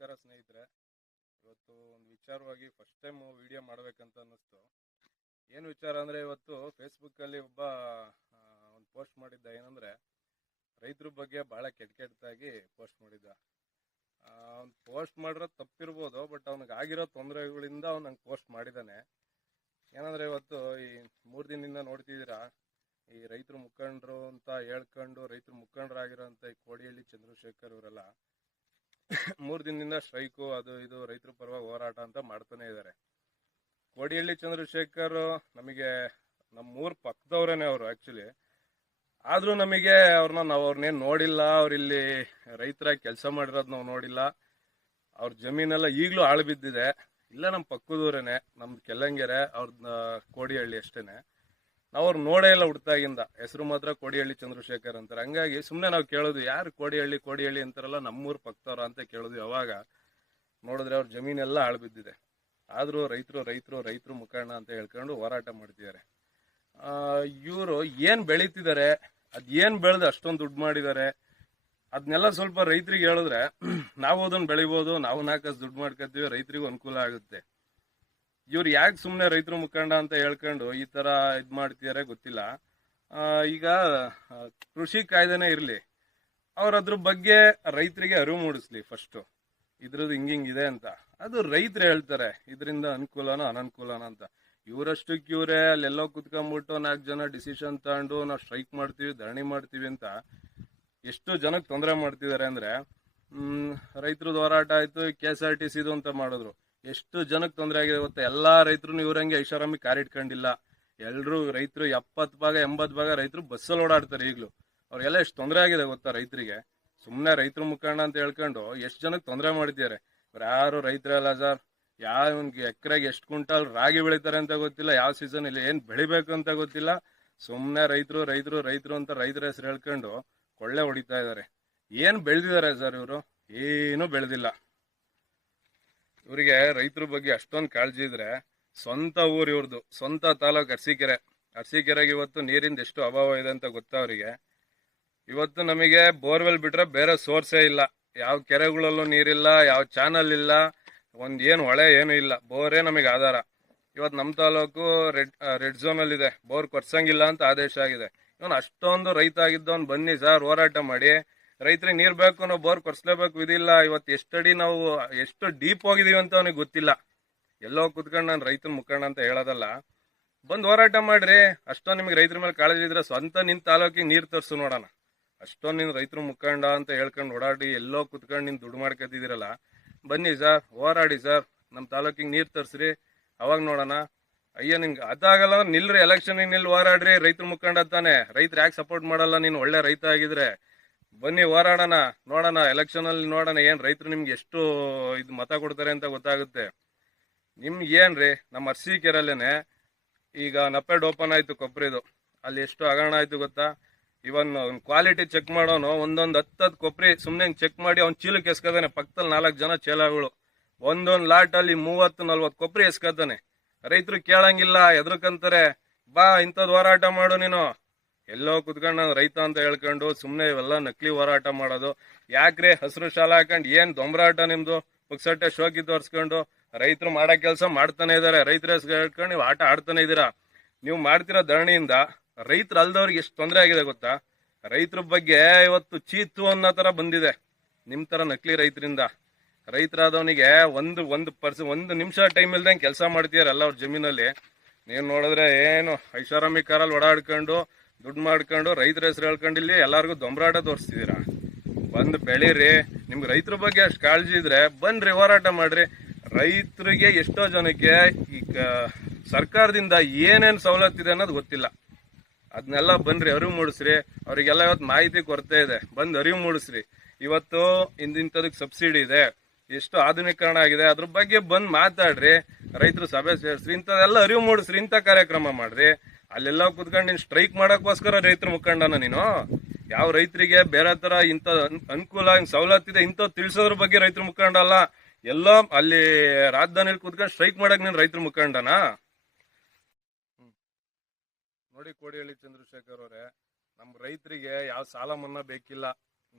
ನಮಸ್ಕಾರ ಸ್ನೇಹಿತರೆ. ಇವತ್ತು ಒಂದು ವಿಚಾರವಾಗಿ ಫಸ್ಟ್ ಟೈಮ್ ವಿಡಿಯೋ ಮಾಡಬೇಕಂತ ಅನ್ನಿಸ್ತು. ಏನು ವಿಚಾರ ಅಂದರೆ, ಇವತ್ತು ಫೇಸ್ಬುಕ್ಕಲ್ಲಿ ಒಬ್ಬ ಒಂದು ಪೋಸ್ಟ್ ಮಾಡಿದ್ದ. ಏನಂದರೆ, ರೈತರ ಬಗ್ಗೆ ಭಾಳ ಕೆಟ್ಟದಾಗಿ ಪೋಸ್ಟ್ ಮಾಡಿದ್ದ. ಅವ್ನು ಪೋಸ್ಟ್ ಮಾಡಿರೋದು ತಪ್ಪಿರ್ಬೋದು, ಬಟ್ ಅವ್ನಿಗೆ ಆಗಿರೋ ತೊಂದರೆಗಳಿಂದ ಅವ್ನು ನಂಗೆ ಪೋಸ್ಟ್ ಮಾಡಿದ್ದಾನೆ. ಏನಂದರೆ, ಇವತ್ತು ಈ 3 ದಿನದಿಂದ ನೋಡ್ತಿದ್ದೀರಾ, ಈ ರೈತರ ಮುಖಂಡರು ಅಂತ ಹೇಳ್ಕೊಂಡು ರೈತರ ಮುಖಂಡರಾಗಿರೋಂಥ ಈ ಕೋಡಿಹಳ್ಳಿ ಚಂದ್ರಶೇಖರ್ ಇವರೆಲ್ಲ 3 ದಿನದಿಂದ ಸ್ಟ್ರೈಕು ಅದು ಇದು ರೈತರ ಪರವಾಗಿ ಹೋರಾಟ ಅಂತ ಮಾಡ್ತಾನೆ ಇದ್ದಾರೆ. ಕೋಡಿಹಳ್ಳಿ ಚಂದ್ರಶೇಖರ್ ನಮಗೆ ನಮ್ಮೂರ್ ಪಕ್ಕದವ್ರೇನೆ ಅವರು ಆಕ್ಚುಲಿ. ಆದ್ರೂ ನಮಗೆ ನಾವು ಅವ್ರನ್ನೇನು ನೋಡಿಲ್ಲ. ಅವ್ರಿಲ್ಲಿ ರೈತರಾಗಿ ಕೆಲಸ ಮಾಡಿರೋದು ನಾವು ನೋಡಿಲ್ಲ. ಅವ್ರ ಜಮೀನೆಲ್ಲ ಈಗಲೂ ಹಾಳು ಬಿದ್ದಿದೆ. ಇಲ್ಲ ನಮ್ಮ ಪಕ್ಕದೂರೇನೆ, ನಮ್ದು ಕೆಲ್ಲಂಗೆರೆ, ಅವ್ರದ್ದು ಕೋಡಿಹಳ್ಳಿ ಅಷ್ಟೇನೆ. ನಾವು ಅವ್ರು ನೋಡೇ ಇಲ್ಲ ಹುಡ್ತಾಗಿಂದ. ಹೆಸರು ಮಾತ್ರ ಕೋಡಿಹಳ್ಳಿ ಚಂದ್ರಶೇಖರ್ ಅಂತಾರೆ. ಹಂಗಾಗಿ ಸುಮ್ಮನೆ ನಾವು ಕೇಳೋದು, ಯಾರು ಕೋಡಿಹಳ್ಳಿ ಅಂತಾರಲ್ಲ, ನಮ್ಮೂರು ಪಕ್ಕದವ್ರ ಅಂತ ಕೇಳೋದು. ಯಾವಾಗ ನೋಡಿದ್ರೆ ಅವ್ರ ಜಮೀನೆಲ್ಲ ಹಾಳು ಬಿದ್ದಿದೆ. ಆದರೂ ರೈತರು ಮುಖಂಡ ಅಂತ ಹೇಳ್ಕೊಂಡು ಹೋರಾಟ ಮಾಡ್ತಿದ್ದಾರೆ. ಇವರು ಏನು ಬೆಳೀತಿದ್ದಾರೆ, ಅದೇನು ಬೆಳೆದು ಅಷ್ಟೊಂದು ದುಡ್ಡು ಮಾಡಿದ್ದಾರೆ, ಅದನ್ನೆಲ್ಲ ಸ್ವಲ್ಪ ರೈತರಿಗೆ ಹೇಳಿದ್ರೆ ನಾವು ಅದನ್ನು ಬೆಳಿಬೋದು, ನಾವು 4 ದುಡ್ಡು ಮಾಡ್ಕೊತೀವಿ, ರೈತರಿಗೂ ಅನುಕೂಲ ಆಗುತ್ತೆ. ಇವ್ರು ಯಾಕೆ ಸುಮ್ಮನೆ ರೈತರು ಮುಖಂಡ ಅಂತ ಹೇಳ್ಕೊಂಡು ಈ ತರ ಇದ್ ಮಾಡ್ತಿದಾರೆ ಗೊತ್ತಿಲ್ಲ. ಈಗ ಕೃಷಿ ಕಾಯ್ದೆನೇ ಇರ್ಲಿ, ಅವ್ರ ಅದ್ರ ಬಗ್ಗೆ ರೈತರಿಗೆ ಅರಿವು ಮೂಡಿಸ್ಲಿ. ಫಸ್ಟ್ ಇದ್ರದ್ದು ಹಿಂಗಿದೆ ಅಂತ ಅದು ರೈತರು ಹೇಳ್ತಾರೆ, ಇದರಿಂದ ಅನುಕೂಲನೋ ಅನನುಕೂಲನೋ ಅಂತ. ಇವರಷ್ಟಕ್ಕೆ ಇವರೇ ಅಲ್ಲೆಲ್ಲೋ ಕುತ್ಕೊಂಡ್ಬಿಟ್ಟು 4 ಜನ ಡಿಸಿಷನ್ ತಗೊಂಡು ನಾವು ಸ್ಟ್ರೈಕ್ ಮಾಡ್ತೀವಿ, ಧರಣಿ ಮಾಡ್ತೀವಿ ಅಂತ ಎಷ್ಟು ಜನಕ್ಕೆ ತೊಂದರೆ ಮಾಡ್ತಿದ್ದಾರೆ ಅಂದ್ರೆ, ರೈತರದ್ದು ಹೋರಾಟ ಆಯ್ತು, KSRTC ಅಂತ ಮಾಡಿದ್ರು, ಎಷ್ಟು ಜನಕ್ಕೆ ತೊಂದರೆ ಆಗಿದೆ ಗೊತ್ತಾ. ಎಲ್ಲಾ ರೈತರು ಇವ್ರಂಗೆ ಐಷಾರಾಮಿ ಕಾರ್ ಇಟ್ಕೊಂಡಿಲ್ಲ. ಎಲ್ರು ರೈತರು 70 ಭಾಗ 80 ಭಾಗ ರೈತರು ಬಸ್ಸಲ್ಲಿ ಓಡಾಡ್ತಾರೆ ಈಗ್ಲೂ. ಅವ್ರಿಗೆಲ್ಲ ಎಷ್ಟು ತೊಂದರೆ ಆಗಿದೆ ಗೊತ್ತಾ ರೈತರಿಗೆ. ಸುಮ್ಮನೆ ರೈತರು ಮುಖಂಡ ಅಂತ ಹೇಳ್ಕೊಂಡು ಎಷ್ಟು ಜನಕ್ಕೆ ತೊಂದರೆ ಮಾಡಿದ್ದಾರೆ. ಯಾರು ರೈತರಲ್ಲ ಸರ್. ಯಾವನ್ಗೆ ಎಕರೆಗೆ ಎಷ್ಟು ಕ್ವಿಂಟಲ್ ರಾಗಿ ಬೆಳಿತಾರೆ ಅಂತ ಗೊತ್ತಿಲ್ಲ, ಯಾವ ಸೀಸನ್ ಇಲ್ಲಿ ಏನ್ ಬೆಳಿಬೇಕು ಅಂತ ಗೊತ್ತಿಲ್ಲ. ಸುಮ್ಮನೆ ರೈತರು ಅಂತ ರೈತರ ಹೆಸರು ಹೇಳ್ಕೊಂಡು ಕೊಳ್ಳೆ ಹೊಡಿತಾ ಇದ್ದಾರೆ. ಏನ್ ಬೆಳೆದಿದ್ದಾರೆ ಸರ್ ಇವರು? ಏನು ಬೆಳೆದಿಲ್ಲ. ಇವರಿಗೆ ರೈತರ ಬಗ್ಗೆ ಅಷ್ಟೊಂದು ಕಾಳಜಿ ಇದ್ರೆ, ಸ್ವಂತ ಊರು ಇವ್ರದ್ದು, ಸ್ವಂತ ತಾಲೂಕು ಅರಸೀಕೆರೆಗೆ ಇವತ್ತು ನೀರಿಂದ ಎಷ್ಟು ಅಭಾವ ಇದೆ ಅಂತ ಗೊತ್ತಾ ಅವರಿಗೆ. ಇವತ್ತು ನಮಗೆ ಬೋರ್ವೆಲ್ ಬಿಟ್ರೆ ಬೇರೆ ಸೋರ್ಸೇ ಇಲ್ಲ. ಯಾವ ಕೆರೆಗಳಲ್ಲೂ ನೀರಿಲ್ಲ, ಯಾವ ಚಾನಲ್ ಇಲ್ಲ, ಏನು ಹೊಳೆ ಏನು ಇಲ್ಲ. ಬೋರೇ ನಮಗೆ ಆಧಾರ. ಇವತ್ತು ನಮ್ಮ ತಾಲೂಕು ರೆಡ್ ಝೋನ್ ಅಲ್ಲಿ ಇದೆ, ಬೋರ್ ಕೊರ್ಸಂಗಿಲ್ಲ ಅಂತ ಆದೇಶ ಆಗಿದೆ. ಇವನು ಅಷ್ಟೊಂದು ರೈತ ಆಗಿದ್ದವನು ಬನ್ನಿ ಸರ್ ಹೋರಾಟ ಮಾಡಿ, ರೈತರಿಗೆ ನೀರ್ ಬೇಕು, ನಾವು ಬೋರ್ ಕೊರ್ಸ್ಲೇಬೇಕು, ಇದಿಲ್ಲ. ಇವತ್ತು ಎಷ್ಟಡಿ ನಾವು ಎಷ್ಟು ಡೀಪ್ ಹೋಗಿದೀವಿ ಅಂತ ಅವನಿಗೆ ಗೊತ್ತಿಲ್ಲ. ಎಲ್ಲೋ ಕುತ್ಕೊಂಡು ನಾನು ರೈತನ ಮುಖಂಡ ಅಂತ ಹೇಳೋದಲ್ಲ, ಬಂದು ಹೋರಾಟ ಮಾಡ್ರಿ. ಅಷ್ಟೊಂದು ನಿಮ್ಗೆ ರೈತರ ಮೇಲೆ ಕಾಳಜಿ ಇದ್ರೆ ಸ್ವಂತ ನಿನ್ ತಾಲೂಕಿಗೆ ನೀರ್ ತರ್ಸು ನೋಡೋಣ. ಅಷ್ಟೊಂದು ನಿನ್ ರೈತರ ಮುಖಂಡ ಅಂತ ಹೇಳ್ಕೊಂಡು ಓಡಾಡಿ ಎಲ್ಲೋ ಕುತ್ಕೊಂಡು ನಿನ್ ದುಡ್ಡು ಮಾಡ್ಕೊತಿದಿರಲ್ಲ, ಬನ್ನಿ ಸರ್ ಹೋರಾಡಿ ಸರ್, ನಮ್ಮ ತಾಲೂಕಿಗೆ ನೀರ್ ತರ್ಸ್ರಿ, ಅವಾಗ ನೋಡೋಣ. ಅಯ್ಯ ನಿನ್ಗೆ ಅದಾಗಲ್ಲ ನಿಲ್ರಿ, ಎಲೆಕ್ಷನ್ ನಿಲ್ ಹೋರಾಡ್ರಿ. ರೈತರ ಮುಖಂಡ ತಾನೆ, ರೈತರು ಯಾಕೆ ಸಪೋರ್ಟ್ ಮಾಡಲ್ಲ? ನೀನ್ ಒಳ್ಳೆ ರೈತ ಆಗಿದ್ರೆ ಬನ್ನಿ ಹೋರಾಡೋಣ, ನೋಡೋಣ ಎಲೆಕ್ಷನ್ ಅಲ್ಲಿ ನೋಡೋಣ ಏನ್ ರೈತರು ನಿಮ್ಗೆ ಎಷ್ಟು ಇದು ಮತ ಕೊಡ್ತಾರೆ ಅಂತ ಗೊತ್ತಾಗುತ್ತೆ. ನಿಮ್ಗೆ ಏನ್ರಿ, ನಮ್ಮ ಅರಸೀಕೆರೆಲ್ಲೇನೆ ಈಗ ನಪೆಡ್ ಓಪನ್ ಆಯ್ತು ಕೊಬ್ಬರಿದು, ಅಲ್ಲಿ ಎಷ್ಟು ಹಗರಣ ಆಯ್ತು ಗೊತ್ತಾ. ಇವನ್ ಕ್ವಾಲಿಟಿ ಚೆಕ್ ಮಾಡೋನು ಒಂದೊಂದು 10 ಕೊಬ್ಬರಿ ಸುಮ್ನೆ ಚೆಕ್ ಮಾಡಿ ಅವ್ನ್ ಚೀಲಕ್ಕೆ ಎಸ್ಕದಾನೆ. ಪಕ್ಕದಲ್ಲಿ 4 ಜನ ಚೇಲಾಗಳು, ಒಂದೊಂದು ಲಾಟ್ ಅಲ್ಲಿ 30-40 ಕೊಬ್ಬರಿ ಎಸ್ಕತಾನೆ. ರೈತರು ಕೇಳಂಗಿಲ್ಲ, ಎದ್ರಕಂತಾರೆ, ಬಾ ಇಂಥದ್ ಹೋರಾಟ ಮಾಡು ನೀನು. ಎಲ್ಲೋ ಕುತ್ಕೊಂಡು ನಾನು ರೈತ ಅಂತ ಹೇಳ್ಕೊಂಡು ಸುಮ್ನೆ ಇವೆಲ್ಲ ನಕಲಿ ಹೋರಾಟ ಮಾಡೋದು. ಯಾಕ್ರಿ ಹಸಿರು ಶಾಲೆ ಹಾಕೊಂಡು ಏನ್ ದೊಂಬರಾಟ ನಿಮ್ದು? ಪುಕ್ಸಟ್ಟೆ ಶೋಕಿ ತೋರ್ಸ್ಕೊಂಡು ರೈತರು ಮಾಡೋ ಕೆಲಸ ಮಾಡ್ತಾನೆ ಇದಾರೆ. ರೈತರ ಹೆಸರು ಹೇಳ್ಕೊಂಡು ನೀವು ಆಟ ಆಡ್ತಾನೆ ಇದೀರಾ. ನೀವು ಮಾಡ್ತಿರೋ ಧರಣಿಯಿಂದ ರೈತರು ಅಲ್ದವ್ರಿಗೆ ಎಷ್ಟು ತೊಂದರೆ ಆಗಿದೆ ಗೊತ್ತಾ. ರೈತರ ಬಗ್ಗೆ ಇವತ್ತು ಚೀತು ಅನ್ನೋ ತರ ಬಂದಿದೆ ನಿಮ್ ತರ ನಕಲಿ ರೈತರಿಂದ. ರೈತರಾದವನಿಗೆ ಒಂದು ನಿಮಿಷ ಟೈಮ್ ಇಲ್ದಂಗೆ ಕೆಲಸ ಮಾಡ್ತೀಯಾರಲ್ಲ ಅವ್ರ ಜಮೀನಲ್ಲಿ. ನೀವು ನೋಡಿದ್ರೆ ಏನು ಐಷಾರಾಮಿ ಕಾರಲ್ಲಿ ಓಡಾಡ್ಕೊಂಡು ದುಡ್ಡು ಮಾಡ್ಕೊಂಡು ರೈತರ ಹೆಸರು ಹೇಳ್ಕೊಂಡು ಇಲ್ಲಿ ಎಲ್ಲಾರ್ಗು ದೊಂಬರಾಟ ತೋರಿಸ್ತಿದ್ದೀರಾ. ಬಂದು ಬೆಳೀರಿ. ನಿಮ್ಗೆ ರೈತರ ಬಗ್ಗೆ ಅಷ್ಟು ಕಾಳಜಿ ಇದ್ರೆ ಬನ್ರಿ ಹೋರಾಟ ಮಾಡ್ರಿ. ರೈತರಿಗೆ ಎಷ್ಟೋ ಜನಕ್ಕೆ ಈಗ ಸರ್ಕಾರದಿಂದ ಏನೇನು ಸವಲತ್ತಿದೆ ಅನ್ನೋದು ಗೊತ್ತಿಲ್ಲ. ಅದನ್ನೆಲ್ಲ ಬನ್ರಿ ಅರಿವು ಮೂಡಿಸ್ರಿ. ಅವರಿಗೆಲ್ಲ ಇವತ್ತು ಮಾಹಿತಿ ಕೊರತೆ ಇದೆ, ಬಂದು ಅರಿವು ಮೂಡಿಸ್ರಿ. ಇವತ್ತು ಇಂಥದಕ್ಕೆ ಸಬ್ಸಿಡಿ ಇದೆ, ಎಷ್ಟು ಆಧುನೀಕರಣ ಆಗಿದೆ, ಅದ್ರ ಬಗ್ಗೆ ಬಂದು ಮಾತಾಡ್ರಿ. ರೈತರು ಸಭೆ ಸೇರಿಸ್ರಿ, ಇಂಥದೆಲ್ಲ ಅರಿವು ಮೂಡಿಸ್ರಿ, ಇಂಥ ಕಾರ್ಯಕ್ರಮ ಮಾಡ್ರಿ. ಅಲ್ಲೆಲ್ಲ ಕುತ್ಕೊಂಡು ನೀನು ಸ್ಟ್ರೈಕ್ ಮಾಡಕ್ಕೋಸ್ಕರ ರೈತರ ಮುಖಂಡನ ನೀನು? ಯಾವ ರೈತರಿಗೆ ಬೇರೆ ತರ ಇಂಥ ಅನುಕೂಲ ಸವಲತ್ತಿದೆ ಇಂಥ ತಿಳಿಸೋದ್ರ ಬಗ್ಗೆ ರೈತರ ಮುಖಂಡ ಅಲ್ಲ. ಎಲ್ಲೋ ಅಲ್ಲಿ ರಾಜಧಾನಿಯಲ್ಲಿ ಕುತ್ಕೊಂಡು ಸ್ಟ್ರೈಕ್ ಮಾಡಕ್ ನೀನು ರೈತರ ಮುಖಂಡನಾ? ನೋಡಿ ಕೋಡಿಹಳ್ಳಿ ಚಂದ್ರಶೇಖರ್ ಅವರೇ, ನಮ್ ರೈತರಿಗೆ ಯಾವ ಸಾಲ ಮನ್ನಾ ಬೇಕಿಲ್ಲ.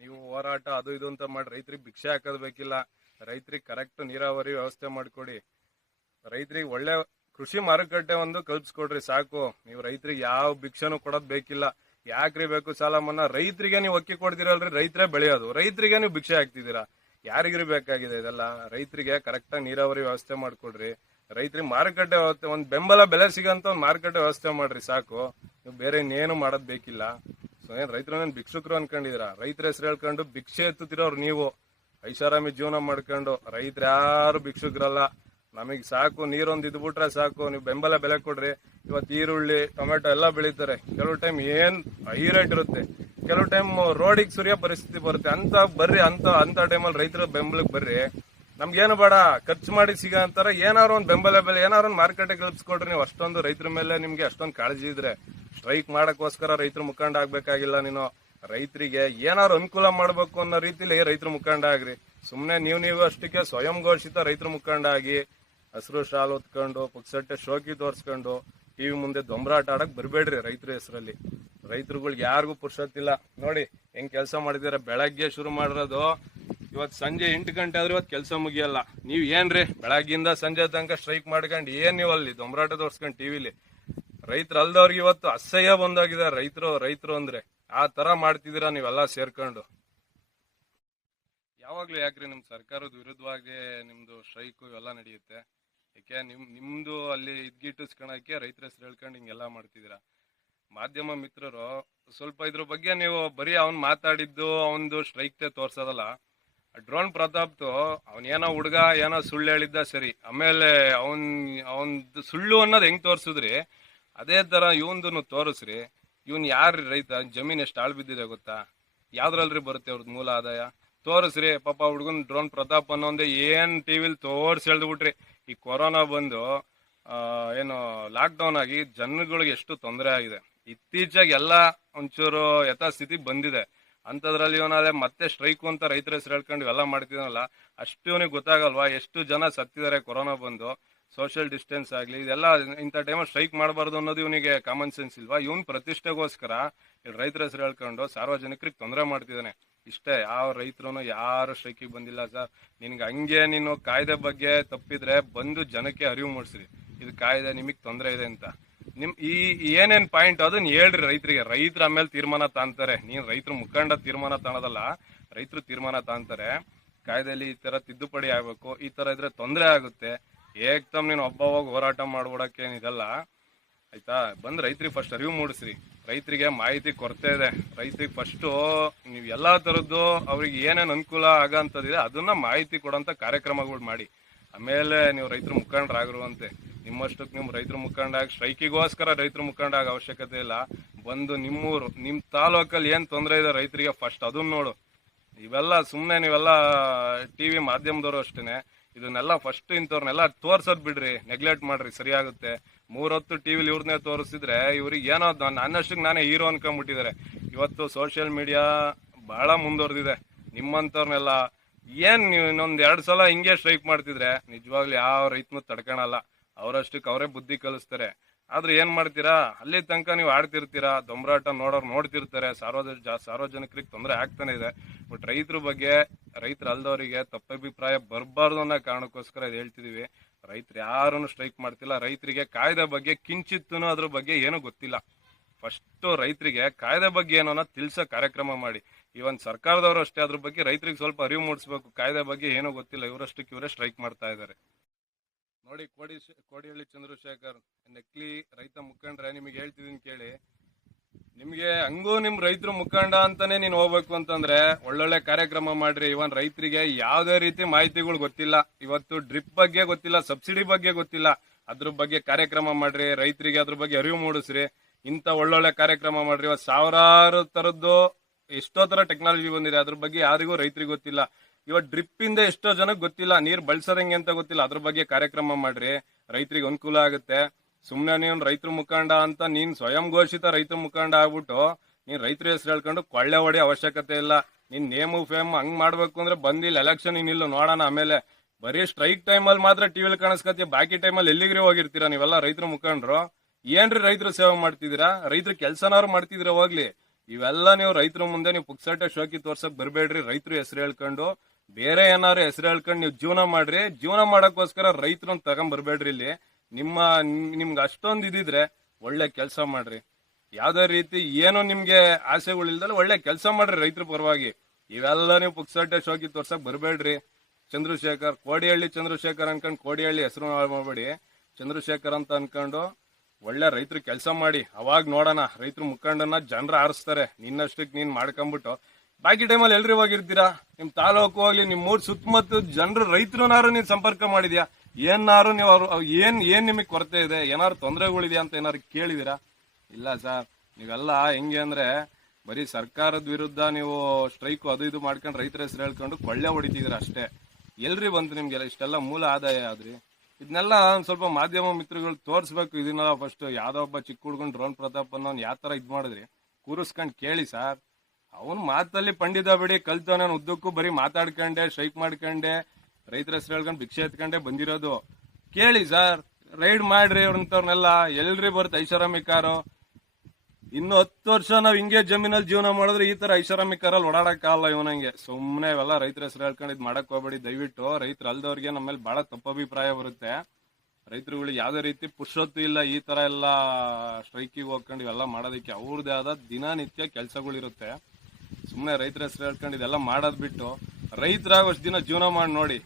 ನೀವು ಹೋರಾಟ ಅದು ಇದು ಅಂತ ಮಾಡಿ ರೈತರಿಗೆ ಭಿಕ್ಷೆ ಹಾಕೋದು ಬೇಕಿಲ್ಲ. ರೈತರಿಗೆ ಕರೆಕ್ಟ್ ನೀರಾವರಿ ವ್ಯವಸ್ಥೆ ಮಾಡಿಕೊಡಿ. ರೈತರಿಗೆ ಒಳ್ಳೆ ಕೃಷಿ ಮಾರುಕಟ್ಟೆ ಒಂದು ಕಲ್ಪಿಸ್ಕೊಡ್ರಿ ಸಾಕು. ನೀವು ರೈತರಿಗೆ ಯಾವ ಭಿಕ್ಷೆನೂ ಕೊಡೋದ್ ಬೇಕಿಲ್ಲ. ಯಾಕ್ರಿ ಬೇಕು ಸಾಲ ಮನ್ನಾ? ರೈತರಿಗೆ ನೀವು ಅಕ್ಕಿ ಕೊಡ್ತೀರಲ್ರಿ, ರೈತರೇ ಬೆಳೆಯೋದು, ರೈತರಿಗೆ ನೀವು ಭಿಕ್ಷೆ ಹಾಕ್ತಿದ್ದೀರಾ. ಯಾರಿಗ್ರಿ ಬೇಕಾಗಿದೆ ಇದೆಲ್ಲ? ರೈತರಿಗೆ ಕರೆಕ್ಟಾಗಿ ನೀರಾವರಿ ವ್ಯವಸ್ಥೆ ಮಾಡ್ಕೊಡ್ರಿ. ರೈತರಿಗೆ ಮಾರುಕಟ್ಟೆ ವ್ಯವಸ್ಥೆ, ಒಂದು ಬೆಂಬಲ ಬೆಲೆ ಸಿಗಂತ ಒಂದು ಮಾರುಕಟ್ಟೆ ವ್ಯವಸ್ಥೆ ಮಾಡ್ರಿ ಸಾಕು. ನೀವು ಬೇರೆ ಇನ್ನೇನು ಮಾಡೋದ್ ಬೇಕಿಲ್ಲ. ಸೊ ಏನ್ ರೈತರನ್ನೇನು ಭಿಕ್ಷುಕರು ಅನ್ಕೊಂಡಿದೀರಾ? ರೈತರ ಹೆಸರು ಹೇಳ್ಕೊಂಡು ಭಿಕ್ಷೆ ಎತ್ತುತ್ತಿರೋರು ನೀವು. ಐಷಾರಾಮಿ ಜೀವನ ಮಾಡ್ಕೊಂಡು. ರೈತರು ಯಾರು ಭಿಕ್ಷುಕರಲ್ಲ. ನಮಗ್ ಸಾಕು, ನೀರೊಂದು ಇದ್ಬಿಟ್ರೆ ಸಾಕು. ನೀವು ಬೆಂಬಲ ಬೆಲೆ ಕೊಡ್ರಿ. ಇವತ್ತು ಈರುಳ್ಳಿ, ಟೊಮೆಟೊ ಎಲ್ಲ ಬೆಳೀತಾರೆ. ಕೆಲವು ಟೈಮ್ ಏನ್ ಹೈ ರೇಟ್ ಇರುತ್ತೆ, ಕೆಲವು ಟೈಮ್ ರೋಡಿಗೆ ಸುರಿಯೋ ಪರಿಸ್ಥಿತಿ ಬರುತ್ತೆ. ಅಂತ ಬರ್ರಿ, ಅಂತ ಟೈಮಲ್ಲಿ ರೈತರ ಬೆಂಬಲಕ್ಕೆ ಬರ್ರಿ. ನಮ್ಗೇನು ಬೇಡ, ಖರ್ಚು ಮಾಡಿ ಸಿಗ ಅಂತಾರ. ಏನಾರು ಒಂದು ಬೆಂಬಲ ಬೆಲೆ, ಏನಾರು ಒಂದು ಮಾರ್ಕೆಟ್ ಕಲ್ಪಿಸ್ಕೊಡ್ರಿ. ನೀವು ಅಷ್ಟೊಂದು ರೈತರ ಮೇಲೆ ನಿಮ್ಗೆ ಅಷ್ಟೊಂದು ಕಾಳಜಿ ಇದ್ರೆ ಸ್ಟ್ರೈಕ್ ಮಾಡಕ್ಕೋಸ್ಕರ ರೈತರ ಮುಖಂಡ ಆಗ್ಬೇಕಾಗಿಲ್ಲ. ನೀನು ರೈತರಿಗೆ ಏನಾರು ಅನುಕೂಲ ಮಾಡ್ಬೇಕು ಅನ್ನೋ ರೀತಿಲಿ ರೈತರ ಮುಖಂಡ ಆಗ್ರಿ. ಸುಮ್ನೆ ನೀವು ಅಷ್ಟಕ್ಕೆ ಸ್ವಯಂ ಘೋಷಿತ ರೈತರ ಮುಖಂಡ ಆಗಿ ಹಸಿರು ಶಾಲ್ ಹೊತ್ಕೊಂಡು ಪುಕ್ಸಟ್ಟೆ ಶೋಕಿ ತೋರ್ಸ್ಕೊಂಡು ಟಿವಿ ಮುಂದೆ ದೊಂಬರಾಟ ಆಡಕ್ ಬರ್ಬೇಡ್ರಿ. ರೈತರ ಹೆಸರಲ್ಲಿ ರೈತರುಗಳಿಗೆ ಯಾರಿಗೂ ಪುರ್ಸೊತ್ತಿಲ್ಲ. ನೋಡಿ ಹೆಂಗ್ ಕೆಲಸ ಮಾಡಿದಾರೆ. ಬೆಳಗ್ಗೆ ಶುರು ಮಾಡಿರೋದು, ಇವತ್ತು ಸಂಜೆ 8 ಗಂಟೆ ಆದ್ರೆ ಇವತ್ತು ಕೆಲಸ ಮುಗಿಯಲ್ಲ. ನೀವ್ ಏನ್ರಿ ಬೆಳಗ್ಗಿಂದ ಸಂಜೆ ತನಕ ಸ್ಟ್ರೈಕ್ ಮಾಡ್ಕೊಂಡು ಏನ್ ನೀವು ಅಲ್ಲಿ ದೊಂಬರಾಟ ತೋರ್ಸ್ಕೊಂಡು ಟಿವಿಲಿ? ರೈತರು ಅಲ್ದವ್ರಿಗೆ ಇವತ್ತು ಅಸಹ್ಯ ಬಂದಾಗಿದೆ. ರೈತರು ಅಂದ್ರೆ ಆ ತರ ಮಾಡ್ತಿದ್ದೀರಾ ನೀವೆಲ್ಲ ಸೇರ್ಕೊಂಡು. ಯಾವಾಗ್ಲೂ ಯಾಕ್ರಿ ನಿಮ್ ಸರ್ಕಾರದ ವಿರುದ್ಧವಾಗಿ ನಿಮ್ದು ಸ್ಟ್ರೈಕ್ ಇವೆಲ್ಲ ನಡೆಯುತ್ತೆ? ಯಾಕೆ ನಿಮ್ದು ಅಲ್ಲಿ ಇದ್ಗಿಟ್ಟಿಸ್ಕೊಳಕ್ಕೆ ರೈತರ ಹೆಸರು ಹೇಳ್ಕೊಂಡು ಹಿಂಗೆಲ್ಲ ಮಾಡ್ತಿದ್ದೀರಾ? ಮಾಧ್ಯಮ ಮಿತ್ರರು ಸ್ವಲ್ಪ ಇದ್ರ ಬಗ್ಗೆ ನೀವು ಬರೀ ಅವ್ನ್ ಮಾತಾಡಿದ್ದು ಅವನದು ಸ್ಟ್ರೈಕ್ ತೋರ್ಸೋದಲ್ಲ. ಡ್ರೋನ್ ಪ್ರತಾಪ್ತು ಏನೋ ಹುಡುಗ ಏನೋ ಸುಳ್ಳು ಹೇಳಿದ್ದ ಸರಿ, ಆಮೇಲೆ ಅವನ್ದು ಸುಳ್ಳು ಅನ್ನೋದು ಹೆಂಗ್ ತೋರ್ಸಿದ್ರಿ ಅದೇ ತರ ಇವಂದನ್ನು ತೋರಿಸ್ರಿ. ಇವನ್ ಯಾರ್ರಿ ರೈತ? ಜಮೀನ್ ಎಷ್ಟು ಹಾಳು ಬಿದ್ದಿದೆ ಗೊತ್ತಾ? ಯಾವ್ದ್ರಲ್ರಿ ಬರುತ್ತೆ ಅವ್ರದ್ದು ಮೂಲ ಆದಾಯ? ತೋರಿಸ್ರಿ. ಪಾಪ ಹುಡುಗನ್ ಡ್ರೋನ್ ಪ್ರತಾಪ್ ಅನ್ನೋಂದೇ ಏನ್ ಟಿವಿಲಿ ತೋರ್ಸಿ ಎಳ್ದ್ಬಿಟ್ರಿ. ಈ ಕೊರೋನಾ ಬಂದು ಏನು ಲಾಕ್ ಡೌನ್ ಆಗಿ ಜನಗಳಿಗೆ ಎಷ್ಟು ತೊಂದರೆ ಆಗಿದೆ. ಇತ್ತೀಚೆಗೆ ಎಲ್ಲ ಒಂಚೂರು ಯಥಾಸ್ಥಿತಿ ಬಂದಿದೆ. ಅಂತದ್ರಲ್ಲಿ ಇವನಾಲೆ ಮತ್ತೆ ಸ್ಟ್ರೈಕ್ ಅಂತ ರೈತರ ಹೆಸರು ಹೇಳ್ಕೊಂಡು ಇವೆಲ್ಲ ಮಾಡ್ತಿದ್ನಲ್ಲ, ಅಷ್ಟು ಇವನಿಗೆ ಗೊತ್ತಾಗಲ್ವಾ ಎಷ್ಟು ಜನ ಸತ್ತಿದ್ದಾರೆ ಕೊರೋನಾ ಬಂದು? ಸೋಷಿಯಲ್ ಡಿಸ್ಟೆನ್ಸ್ ಆಗ್ಲಿ ಇದೆಲ್ಲ ಇಂಥ ಟೈಮಲ್ಲಿ ಸ್ಟ್ರೈಕ್ ಮಾಡಬಾರ್ದು ಅನ್ನೋದು ಇವನಿಗೆ ಕಾಮನ್ ಸೆನ್ಸ್ ಇಲ್ವಾ? ಇವನ್ ಪ್ರತಿಷ್ಠೆಗೋಸ್ಕರ ರೈತರ ಹೆಸರು ಹೇಳ್ಕೊಂಡು ಸಾರ್ವಜನಿಕರಿಗೆ ತೊಂದರೆ ಮಾಡ್ತಿದ್ದಾನೆ. ಇಷ್ಟೇ. ಯಾವ ರೈತರು ಯಾರು ಸ್ಟ್ರೈಕಿಗೆ ಬಂದಿಲ್ಲ ಸರ್. ನಿನ್ಗೆ ಹಂಗೆ ನೀನು ಕಾಯ್ದೆ ಬಗ್ಗೆ ತಪ್ಪಿದ್ರೆ ಬಂದು ಜನಕ್ಕೆ ಅರಿವು ಮೂಡಿಸ್ರಿ, ಇದು ಕಾಯ್ದೆ ನಿಮಗ್ ತೊಂದರೆ ಇದೆ ಅಂತ. ನಿಮ್ ಈ ಏನೇನ್ ಪಾಯಿಂಟ್ ಅದನ್ನ ಹೇಳ್ರಿ ರೈತರಿಗೆ. ರೈತರ ಆಮೇಲೆ ತೀರ್ಮಾನ ತಾಂತಾರೆ. ನೀನ್ ರೈತರ ಮುಖಂಡ ತೀರ್ಮಾನ ತಾಣದಲ್ಲ, ರೈತರು ತೀರ್ಮಾನ ತಾಂತಾರೆ. ಕಾಯ್ದೆಯಲ್ಲಿ ಈ ತರ ತಿದ್ದುಪಡಿ ಆಗ್ಬೇಕು, ಈ ತರ ಇದ್ರೆ ತೊಂದರೆ ಆಗುತ್ತೆ. ಏಕ್ದಮ್ ನೀನು ಒಬ್ಬ ಹೋಗಿ ಹೋರಾಟ ಮಾಡ್ಬಿಡಕ್ಕೇನಿದಲ್ಲ ಆಯ್ತಾ. ಬಂದ್ ರೈತರಿಗೆ ಫಸ್ಟ್ ಅರಿವು ಮೂಡಿಸ್ರಿ. ರೈತರಿಗೆ ಮಾಹಿತಿ ಕೊರತೆ ಇದೆ. ರೈತರಿಗೆ ಫಸ್ಟ್ ನೀವು ಎಲ್ಲಾ ತರದ್ದು ಅವ್ರಿಗೆ ಏನೇನ್ ಅನುಕೂಲ ಆಗಂತದಿದೆ ಅದನ್ನ ಮಾಹಿತಿ ಕೊಡೋಂತ ಕಾರ್ಯಕ್ರಮಗಳು ಮಾಡಿ. ಆಮೇಲೆ ನೀವು ರೈತರ ಮುಖಂಡರಾಗಿರುವಂತೆ ನಿಮ್ಮಷ್ಟಕ್ಕೆ ನಿಮ್ ರೈತರ ಮುಖಂಡ ಆಗಿ ಸ್ಟ್ರೈಕಿಗೋಸ್ಕರ ರೈತರ ಮುಖಂಡ ಆಗ ಅವಶ್ಯಕತೆ ಇಲ್ಲ. ಬಂದು ನಿಮ್ಮೂರು ನಿಮ್ ತಾಲೂಕಲ್ಲಿ ಏನ್ ತೊಂದರೆ ಇದೆ ರೈತರಿಗೆ ಫಸ್ಟ್ ಅದನ್ನ ನೋಡು. ಇವೆಲ್ಲ ಸುಮ್ನೆ ನೀವೆಲ್ಲ ಟಿವಿ ಮಾಧ್ಯಮದವರು ಅಷ್ಟೇನೆ ಇದನ್ನೆಲ್ಲ ಫಸ್ಟ್ ಇಂಥವ್ರನ್ನೆಲ್ಲ ತೋರ್ಸೋದ್ ಬಿಡ್ರಿ, ನೆಗ್ಲೆಕ್ಟ್ ಮಾಡ್ರಿ, ಸರಿಯಾಗುತ್ತೆ. 3 ಹೊತ್ತು ಟಿವಿಲಿ ಇವ್ರನ್ನೇ ತೋರಿಸಿದ್ರೆ ಇವ್ರಿಗೆ ಏನೋ ನನ್ನಷ್ಟಕ್ಕೆ ನಾನೇ ಹೀರೋ ಅನ್ಕೊಂಡ್ಬಿಟ್ಟಿದ್ದಾರೆ. ಇವತ್ತು ಸೋಷಿಯಲ್ ಮೀಡಿಯಾ ಬಹಳ ಮುಂದುವರೆದಿದೆ. ನಿಮ್ಮಂತವ್ರನ್ನೆಲ್ಲ ಏನ್ ನೀವು ಇನ್ನೊಂದ್ 2 ಸಲ ಹಿಂಗೆ ಸ್ಟ್ರೈಕ್ ಮಾಡ್ತಿದ್ರೆ ನಿಜವಾಗ್ಲೂ ಯಾವ ರೈತನು ತಡ್ಕೊಳಲ್ಲ. ಅವರಷ್ಟಕ್ಕೆ ಅವರೇ ಬುದ್ಧಿ ಕಲಿಸ್ತಾರೆ. ಆದ್ರೆ ಏನ್ ಮಾಡ್ತೀರಾ? ಅಲ್ಲಿ ತನಕ ನೀವು ಆಡ್ತಿರ್ತೀರಾ, ದೊಂಬರಾಟ ನೋಡೋರು ನೋಡ್ತಿರ್ತಾರೆ. ಸಾರ್ವಜನಿಕರಿಗೆ ತೊಂದರೆ ಆಗ್ತಾನೆ ಇದೆ. ಬಟ್ ರೈತರ ಬಗ್ಗೆ, ರೈತರ ಅಲ್ದವರಿಗೆ ತಪ್ಪಭಿಪ್ರಾಯ ಬರಬಾರ್ದು ಅನ್ನೋ ಕಾರಣಕ್ಕೋಸ್ಕರ ಇದು ಹೇಳ್ತಿದೀವಿ. ರೈತರು ಯಾರನ್ನು ಸ್ಟ್ರೈಕ್ ಮಾಡ್ತಿಲ್ಲ. ರೈತರಿಗೆ ಕಾಯ್ದೆ ಬಗ್ಗೆ ಕಿಂಚಿತ್ತೂ ಅದ್ರ ಬಗ್ಗೆ ಏನೂ ಗೊತ್ತಿಲ್ಲ. ಫಸ್ಟ್ ರೈತರಿಗೆ ಕಾಯ್ದೆ ಬಗ್ಗೆ ಏನೋ ತಿಳ್ಸೋ ಕಾರ್ಯಕ್ರಮ ಮಾಡಿ. ಇವನ್ ಸರ್ಕಾರದವರು ಅಷ್ಟೇ ಅದ್ರ ಬಗ್ಗೆ ರೈತರಿಗೆ ಸ್ವಲ್ಪ ಅರಿವು ಮೂಡಿಸ್ಬೇಕು. ಕಾಯ್ದೆ ಬಗ್ಗೆ ಏನೂ ಗೊತ್ತಿಲ್ಲ, ಇವರಷ್ಟಕ್ಕೆ ಇವರೇ ಸ್ಟ್ರೈಕ್ ಮಾಡ್ತಾ ಇದ್ದಾರೆ. ನೋಡಿ ಕೋಡಿಹಳ್ಳಿ ಚಂದ್ರಶೇಖರ್ ನೆಕ್ಲಿ ರೈತ ಮುಖಂಡ್ರೆ ನಿಮಗೆ ಹೇಳ್ತಿದೀನಿ ಕೇಳಿ. ನಿಮ್ಗೆ ಹಂಗೂ ನಿಮ್ ರೈತರು ಮುಖಂಡ ಅಂತಾನೆ ನೀನ್ ಹೋಗ್ಬೇಕು ಅಂತಂದ್ರೆ ಒಳ್ಳೊಳ್ಳೆ ಕಾರ್ಯಕ್ರಮ ಮಾಡ್ರಿ. ಇವನ್ ರೈತರಿಗೆ ಯಾವ್ದೇ ರೀತಿ ಮಾಹಿತಿಗಳು ಗೊತ್ತಿಲ್ಲ. ಇವತ್ತು ಡ್ರಿಪ್ ಬಗ್ಗೆ ಗೊತ್ತಿಲ್ಲ, ಸಬ್ಸಿಡಿ ಬಗ್ಗೆ ಗೊತ್ತಿಲ್ಲ. ಅದ್ರ ಬಗ್ಗೆ ಕಾರ್ಯಕ್ರಮ ಮಾಡ್ರಿ. ರೈತರಿಗೆ ಅದ್ರ ಬಗ್ಗೆ ಅರಿವು ಮೂಡಿಸ್ರಿ. ಇಂಥ ಒಳ್ಳೊಳ್ಳೆ ಕಾರ್ಯಕ್ರಮ ಮಾಡ್ರಿ. ಇವತ್ತು ಸಾವಿರಾರು ತರದ್ದು ಎಷ್ಟೋ ತರ ಟೆಕ್ನಾಲಜಿ ಬಂದಿದೆ. ಅದ್ರ ಬಗ್ಗೆ ಯಾರಿಗೂ ರೈತರಿಗೆ ಗೊತ್ತಿಲ್ಲ. ಇವತ್ತು ಡ್ರಿಪ್ ಇಂದ ಎಷ್ಟೋ ಜನಕ್ಕೆ ಗೊತ್ತಿಲ್ಲ, ನೀರ್ ಬಳಸೋದಂಗೆ ಅಂತ ಗೊತ್ತಿಲ್ಲ. ಅದ್ರ ಬಗ್ಗೆ ಕಾರ್ಯಕ್ರಮ ಮಾಡ್ರಿ, ರೈತರಿಗೆ ಅನುಕೂಲ ಆಗುತ್ತೆ. ಸುಮ್ನೆ ನೀನ್ ರೈತರ ಮುಖಂಡ ಅಂತ ನೀನ್ ಸ್ವಯಂ ಘೋಷಿತ ರೈತರ ಮುಖಂಡ ಆಗ್ಬಿಟ್ಟು ನೀನ್ ರೈತರ ಹೆಸರು ಹೇಳ್ಕೊಂಡು ಕೊಳ್ಳೆ ಹೊಡಿ ಅವಶ್ಯಕತೆ ಇಲ್ಲ. ನೀನ್ ನೇಮು ಫೇಮ್ ಹಂಗ್ ಮಾಡ್ಬೇಕು ಅಂದ್ರೆ ಬಂದಿಲ್ಲ ಎಲೆಕ್ಷನ್ ಇನ್ನಿಲ್ಲ ನೋಡೋಣ. ಆಮೇಲೆ ಬರೀ ಸ್ಟ್ರೈಕ್ ಟೈಮಲ್ಲಿ ಮಾತ್ರ ಟಿವಿಲಿ ಕಾಣಿಸ್ಕತ್ತೀಯ, ಬಾಕಿ ಟೈಮಲ್ಲಿ ಎಲ್ಲಿಗ್ರಿ ಹೋಗಿರ್ತೀರಾ ನೀವೆಲ್ಲ ರೈತರ ಮುಖಂಡ್ರು? ಏನ್ರಿ ರೈತರು ಸೇವೆ ಮಾಡ್ತಿದ್ದೀರಾ? ರೈತರ ಕೆಲ್ಸನಾರು ಮಾಡ್ತಿದ್ದೀರಾ ಹೋಗ್ಲಿ. ಇವೆಲ್ಲ ನೀವು ರೈತರ ಮುಂದೆ ನೀವು ಪುಕ್ಸಟ್ಟೆ ಶೋಕಿ ತೋರ್ಸಕ್ ಬರ್ಬೇಡ್ರಿ. ರೈತರು ಹೆಸರು ಹೇಳ್ಕೊಂಡು ಬೇರೆ ಏನಾದ್ರು ಹೆಸರು ಹೇಳ್ಕೊಂಡು ನೀವು ಜೀವನ ಮಾಡ್ರಿ. ಜೀವನ ಮಾಡಕ್ಕೋಸ್ಕರ ರೈತರನ್ನ ತಗೊಂಡ್ ಬರ್ಬೇಡ್ರಿ ಇಲ್ಲಿ. ನಿಮ್ಗೆ ಅಷ್ಟೊಂದು ಇದಿದ್ರೆ ಒಳ್ಳೆ ಕೆಲಸ ಮಾಡ್ರಿ. ಯಾವ್ದೇ ರೀತಿ ಏನೋ ನಿಮ್ಗೆ ಆಸೆಗಳಿಲ್ದಲ್ಲ ಒಳ್ಳೆ ಕೆಲಸ ಮಾಡ್ರಿ ರೈತರ ಪರವಾಗಿ. ಇವೆಲ್ಲ ನೀವು ಪುಕ್ಸಟ್ಟೆ ಶೋಕಿ ತೋರ್ಸಕ್ ಬರ್ಬೇಡ್ರಿ. ಚಂದ್ರಶೇಖರ್, ಕೋಡಿಹಳ್ಳಿ ಚಂದ್ರಶೇಖರ್ ಅನ್ಕೊಂಡು ಕೋಡಿಹಳ್ಳಿ ಹೆಸರು ಮಾಡ್ಬೇಡಿ. ಚಂದ್ರಶೇಖರ್ ಅಂತ ಅನ್ಕೊಂಡು ಒಳ್ಳೆ ರೈತರು ಕೆಲಸ ಮಾಡಿ. ಅವಾಗ ನೋಡೋಣ ರೈತರು ಮುಖಂಡನ ಜನರು ಆರಿಸ್ತಾರೆ. ನಿನ್ನಷ್ಟಕ್ಕೆ ನೀನ್ ಮಾಡ್ಕೊಂಡ್ಬಿಟ್ಟು ಬಾಕಿ ಟೈಮಲ್ಲಿ ಎಲ್ರಿ ಹೋಗಿರ್ತೀರಾ? ನಿಮ್ ತಾಲೂಕು ಹೋಗ್ಲಿ, ನಿಮ್ ಊರ್ ಸುತ್ತಮುತ್ತ ಜನರು ರೈತರನ್ನಾರು ನೀನ್ ಸಂಪರ್ಕ ಮಾಡಿದ್ಯಾ? ಏನಾರು ನೀವು ಏನ್ ನಿಮಗ್ ಕೊರತೆ ಇದೆ, ಏನಾರು ತೊಂದರೆಗಳಿದೆಯಾ ಅಂತ ಏನಾರು ಕೇಳಿದಿರಾ? ಇಲ್ಲ ಸರ್. ನೀವೆಲ್ಲ ಹೆಂಗೆ ಅಂದ್ರೆ ಬರೀ ಸರ್ಕಾರದ ವಿರುದ್ಧ ನೀವು ಸ್ಟ್ರೈಕ್ ಅದು ಇದು ಮಾಡ್ಕೊಂಡು ರೈತರ ಹೆಸರು ಹೇಳ್ಕೊಂಡು ಕೊಳ್ಳೆ ಹೊಡಿತಿದ್ರ ಅಷ್ಟೇ. ಎಲ್ರಿ ಬಂತು ನಿಮ್ಗೆಲ್ಲ ಇಷ್ಟೆಲ್ಲ ಮೂಲ ಆದಾಯ ಆದ್ರಿ? ಇದನ್ನೆಲ್ಲ ಒಂದ್ ಸ್ವಲ್ಪ ಮಾಧ್ಯಮ ಮಿತ್ರಗಳು ತೋರಿಸ್ಬೇಕು. ಇದನ್ನೆಲ್ಲ ಫಸ್ಟ್ ಯಾವ್ದೋ ಒಬ್ಬ ಚಿಕ್ಕ ಹುಡ್ಗನ್ ಡ್ರೋನ್ ಪ್ರತಾಪ್ ಅನ್ನೋ ಯಾವ ತರ ಇದ್ ಮಾಡಿದ್ರಿ ಕೂರಿಸ್ಕೊಂಡ್ ಕೇಳಿ ಸರ್. ಅವನ್ ಮಾತಲ್ಲಿ ಪಂಡಿತ ಬಿಡಿ, ಕಲ್ತವನ ಉದ್ದಕ್ಕೂ ಬರೀ ಮಾತಾಡ್ಕೊಂಡೆ ಸ್ಟ್ರೈಕ್ ಮಾಡ್ಕೊಂಡೆ ರೈತರ ಹೆಸರು ಹೇಳ್ಕೊಂಡು ಭಿಕ್ಷೆ ಎತ್ಕೊಂಡೆ ಬಂದಿರೋದು. ಕೇಳಿ ಸರ್, ರೈಡ್ ಮಾಡ್ರಿ ಅವ್ರಂತವ್ರನ್ನೆಲ್ಲ. ಎಲ್ರಿ ಬರುತ್ತೆ ಐಷಾರಾಮಿ ಕಾರು? ಇನ್ನು 10 ವರ್ಷ ನಾವ್ ಹಿಂಗೆ ಜಮೀನಲ್ಲಿ ಜೀವನ ಮಾಡಿದ್ರೆ ಈ ತರ ಐಷಾರಾಮಿ ಕಾರಲ್ಲಿ ಓಡಾಡಕ್ಕಾಗಲ್ಲ ಇವನಂಗೆ. ಸುಮ್ನೆ ಇವೆಲ್ಲ ರೈತರ ಹೆಸರು ಹೇಳ್ಕೊಂಡು ಇದ್ ಮಾಡಕ್ ಹೋಗ್ಬೇಡಿ ದಯವಿಟ್ಟು. ರೈತರು ಅಲ್ದವ್ರಿಗೆ ನಮ್ಮ ಮೇಲೆ ಬಹಳ ತಪ್ಪಭಿಪ್ರಾಯ ಬರುತ್ತೆ. ರೈತರುಗಳು ಯಾವ್ದೇ ರೀತಿ ಪುರುಷೊತ್ತು ಇಲ್ಲ ಈ ತರ ಎಲ್ಲ ಸ್ಟ್ರೈಕಿಗೆ ಹೋಗ್ಕೊಂಡು ಇವೆಲ್ಲ ಮಾಡೋದಕ್ಕೆ. ಅವ್ರದೇ ಆದ ದಿನನಿತ್ಯ ಕೆಲ್ಸಗಳಿರುತ್ತೆ. ಸುಮ್ನೆ ರೈತರ ಹೆಸರು ಹೇಳ್ಕೊಂಡು ಇದೆಲ್ಲ ಮಾಡೋದ್ ಬಿಟ್ಟು ರೈತರಾಗೋಷ್ಟು ದಿನ ಜೀವನ ಮಾಡಿ ನೋಡಿ.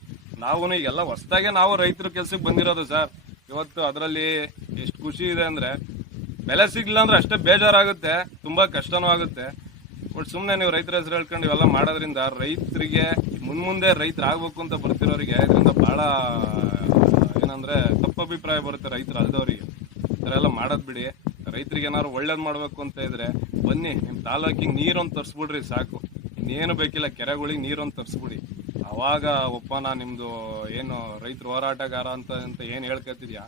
ನಾವು ಈಗೆಲ್ಲ ಹೊಸದಾಗೆ ನಾವು ರೈತರ ಕೆಲ್ಸಕ್ಕೆ ಬಂದಿರೋದು ಸರ್. ಇವತ್ತು ಅದರಲ್ಲಿ ಎಷ್ಟು ಖುಷಿ ಇದೆ ಅಂದ್ರೆ ಬೆಲೆ ಸಿಗ್ಲಿಲ್ಲ ಅಂದ್ರೆ ಅಷ್ಟೇ ಬೇಜಾರಾಗುತ್ತೆ, ತುಂಬಾ ಕಷ್ಟನೂ ಆಗುತ್ತೆ. ಬಟ್ ಸುಮ್ನೆ ನೀವು ರೈತರ ಹೆಸರು ಹೇಳ್ಕೊಂಡು ಇವೆಲ್ಲ ಮಾಡೋದ್ರಿಂದ ರೈತರಿಗೆ ಮುಂದೆ ರೈತರು ಆಗ್ಬೇಕು ಅಂತ ಬರ್ತಿರೋರಿಗೆ ಇದರಿಂದ ಬಹಳ ಏನಂದ್ರೆ ತಪ್ಪಭಿಪ್ರಾಯ ಬರುತ್ತೆ ರೈತರು ಅಲ್ದವ್ರಿಗೆ. ಈ ತರ ಎಲ್ಲ ಮಾಡೋದ್ ಬಿಡಿ. ರೈತರಿಗೆ ಏನಾದ್ರು ಒಳ್ಳೇದ್ ಮಾಡ್ಬೇಕು ಅಂತ ಇದ್ರೆ ಬನ್ನಿ, ನಿಮ್ ತಾಲೂಕಿಗೆ ನೀರೊಂದು ತರ್ಸ್ಬಿಡ್ರಿ ಸಾಕು. ಇನ್ನೇನು ಬೇಕಿಲ್ಲ, ಕೆರೆಗಳಿಗೆ ನೀರೊಂದು ತರ್ಸ್ಬಿಡಿ. ಅವಾಗ ಒಪ್ಪನ ನಿಮ್ದು ಏನು ರೈತರು ಹೋರಾಟಗಾರ ಅಂತ ಏನ್ ಹೇಳ್ಕೊತಿದ್ಯಾ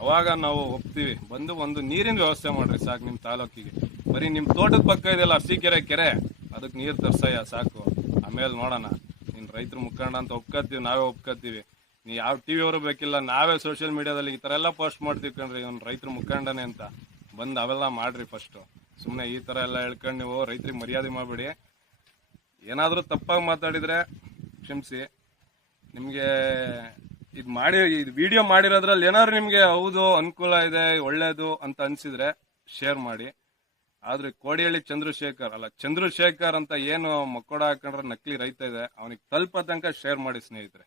ಅವಾಗ ನಾವು ಒಪ್ತೀವಿ. ಬಂದು ಒಂದು ನೀರಿನ ವ್ಯವಸ್ಥೆ ಮಾಡ್ರಿ ಸಾಕು ನಿಮ್ ತಾಲೂಕಿಗೆ. ಬರೀ ನಿಮ್ ತೋಟದ ಪಕ್ಕ ಇದೆಯಲ್ಲ ಅರಸೀಕೆರೆ ಕೆರೆ, ಅದಕ್ಕೆ ನೀರ್ ತರ್ಸಯ್ಯ ಸಾಕು. ಆಮೇಲೆ ನೋಡೋಣ. ನಿನ್ ರೈತರು ಮುಖಂಡ ಅಂತ ಒಪ್ಕೋತೀವಿ, ನಾವೇ ಒಪ್ಕೋತೀವಿ. ನೀ ಯಾವ ಟಿವಿ ಅವರು ಬೇಕಿಲ್ಲ, ನಾವೇ ಸೋಷಿಯಲ್ ಮೀಡಿಯಾದಲ್ಲಿ ಈ ತರ ಎಲ್ಲ ಪೋಸ್ಟ್ ಮಾಡ್ತೀವಿ ಕಣ್ರಿ ಇವ್ನು ರೈತರು ಮುಖಂಡನೇ ಅಂತ. ಬಂದು ಅವೆಲ್ಲ ಮಾಡ್ರಿ ಫಸ್ಟ್. ಸುಮ್ನೆ ಈ ತರ ಎಲ್ಲ ಹೇಳ್ಕೊಂಡು ನೀವು ರೈತರಿಗೆ ಮರ್ಯಾದೆ ಮಾಡ್ಬೇಡಿ. ಏನಾದ್ರೂ ತಪ್ಪಾಗಿ ಮಾತಾಡಿದ್ರೆ ಕ್ಷಮಿಸಿ. ನಿಮ್ಗೆ ಇದು ವಿಡಿಯೋ ಮಾಡಿರೋದ್ರಲ್ಲಿ ಏನಾದ್ರು ನಿಮ್ಗೆ ಹೌದು ಅನುಕೂಲ ಇದೆ ಒಳ್ಳೇದು ಅಂತ ಅನ್ಸಿದ್ರೆ ಶೇರ್ ಮಾಡಿ. ಆದ್ರೆ ಕೋಡಿಹಳ್ಳಿ ಚಂದ್ರಶೇಖರ್ ಅಂತ ಏನು ಮಕ್ಕೋಡ ಹಾಕೊಂಡ್ರೆ ನಕಲಿ ರೈತ ಇದೆ, ಅವನಿಗೆ ತಲುಪ ತನಕ ಶೇರ್ ಮಾಡಿ ಸ್ನೇಹಿತರೆ.